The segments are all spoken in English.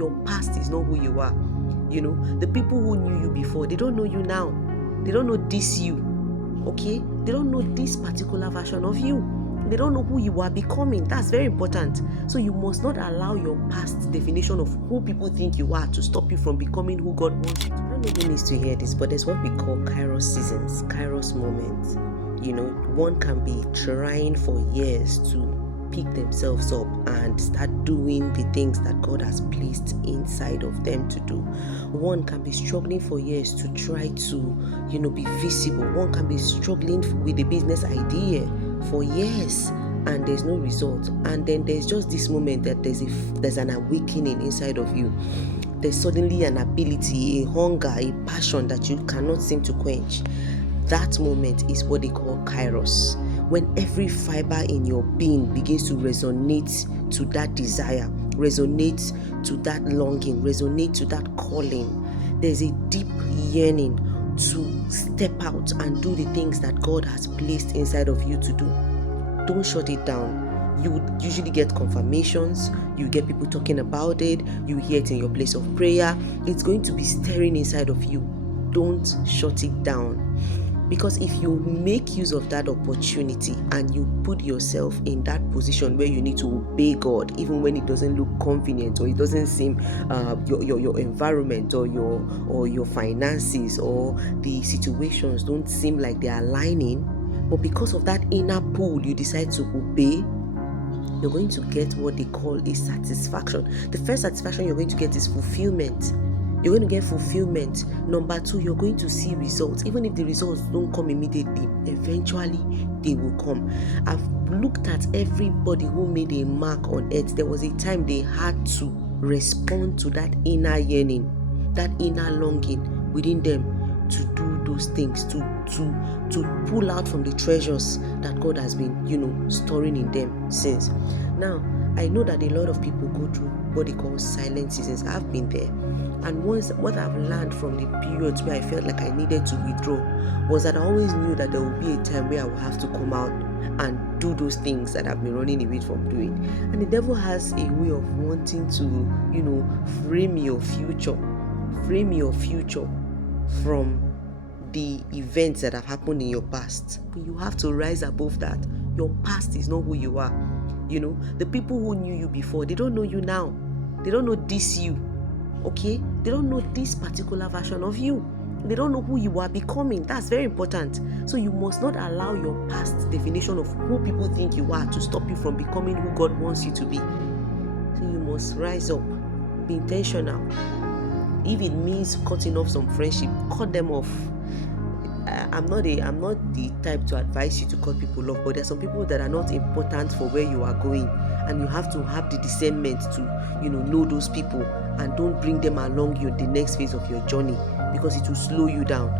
Your past is not who you are. The people who knew you before, they don't know you now. They don't know this you. Okay? They don't know this particular version of you. They don't know who you are becoming. That's very important. So you must not allow your past definition of who people think you are to stop you from becoming who God wants you to be. I don't know who needs to hear this, but there's what we call Kairos seasons, Kairos moments. One can be trying for years to pick themselves up and start doing the things that God has placed inside of them to do. One can be struggling for years to try to, be visible. One can be struggling with a business idea for years and there's no result. And then there's just this moment that there's an awakening inside of you. There's suddenly an ability, a hunger, a passion that you cannot seem to quench. That moment is what they call Kairos. When every fiber in your being begins to resonate to that desire, resonate to that longing, resonate to that calling, there's a deep yearning to step out and do the things that God has placed inside of you to do. Don't shut it down. You would usually get confirmations, you get people talking about it, you hear it in your place of prayer. It's going to be stirring inside of you. Don't shut it down. Because if you make use of that opportunity and you put yourself in that position where you need to obey God, even when it doesn't look convenient or it doesn't seem your environment or your finances or the situations don't seem like they're aligning, but because of that inner pull, you decide to obey, you're going to get what they call a satisfaction. The first satisfaction you're going to get is fulfillment. You're going to get fulfillment. Number 2, you're going to see results. Even if the results don't come immediately, eventually they will come. I've looked at everybody who made a mark on earth. There was a time they had to respond to that inner yearning, that inner longing within them to do those things, to pull out from the treasures that God has been, storing in them since. Now, I know that a lot of people go through what they call silent seasons. I've been there. And what I've learned from the periods where I felt like I needed to withdraw was that I always knew that there would be a time where I would have to come out and do those things that I've been running away from doing. And the devil has a way of wanting to, frame your future from the events that have happened in your past. But you have to rise above that. Your past is not who you are. The people who knew you before, they don't know you now. They don't know this you. Okay? They don't know this particular version of you. They don't know who you are becoming. That's very important. So you must not allow your past definition of who people think you are to stop you from becoming who God wants you to be. So you must rise up. Be intentional. If it means cutting off some friendship, cut them off. I'm not the type to advise you to cut people off, but there are some people that are not important for where you are going, and you have to have the discernment to know those people and don't bring them along the next phase of your journey, because it will slow you down.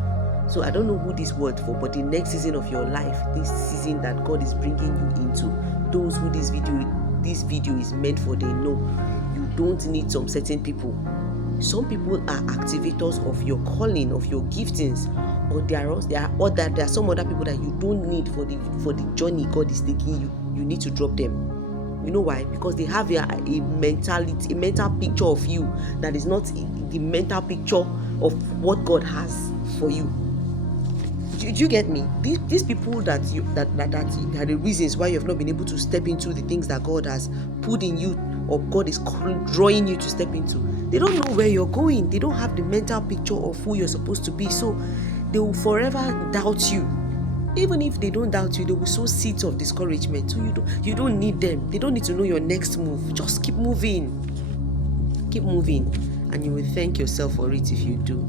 So I don't know who this word for, but the next season of your life, this season that God is bringing you into, those who this video is meant for, they know you don't need some certain people. Some people are activators of your calling, of your giftings, or there are some other people that you don't need for the journey God is taking you. You need to drop them. You know why? Because they have a mental picture of you that is not the mental picture of what God has for you. Do you get me? These people that are the reasons why you have not been able to step into the things that God has put in you, or God is drawing you to step into. They don't know where you're going. They don't have the mental picture of who you're supposed to be. So they will forever doubt you. Even if they don't doubt you, they will sow seeds of discouragement. So you don't need them. They don't need to know your next move. Just keep moving. Keep moving. And you will thank yourself for it if you do.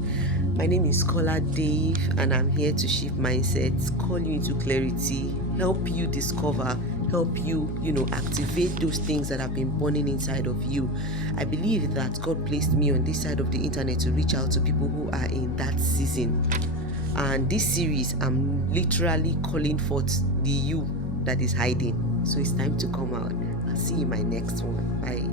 My name is Scholar Dave, and I'm here to shift mindsets, call you into clarity, help you discover, help you, activate those things that have been burning inside of you. I believe that God placed me on this side of the internet to reach out to people who are in that season. And this series, I'm literally calling forth the you that is hiding. So it's time to come out. I'll see you in my next one. Bye.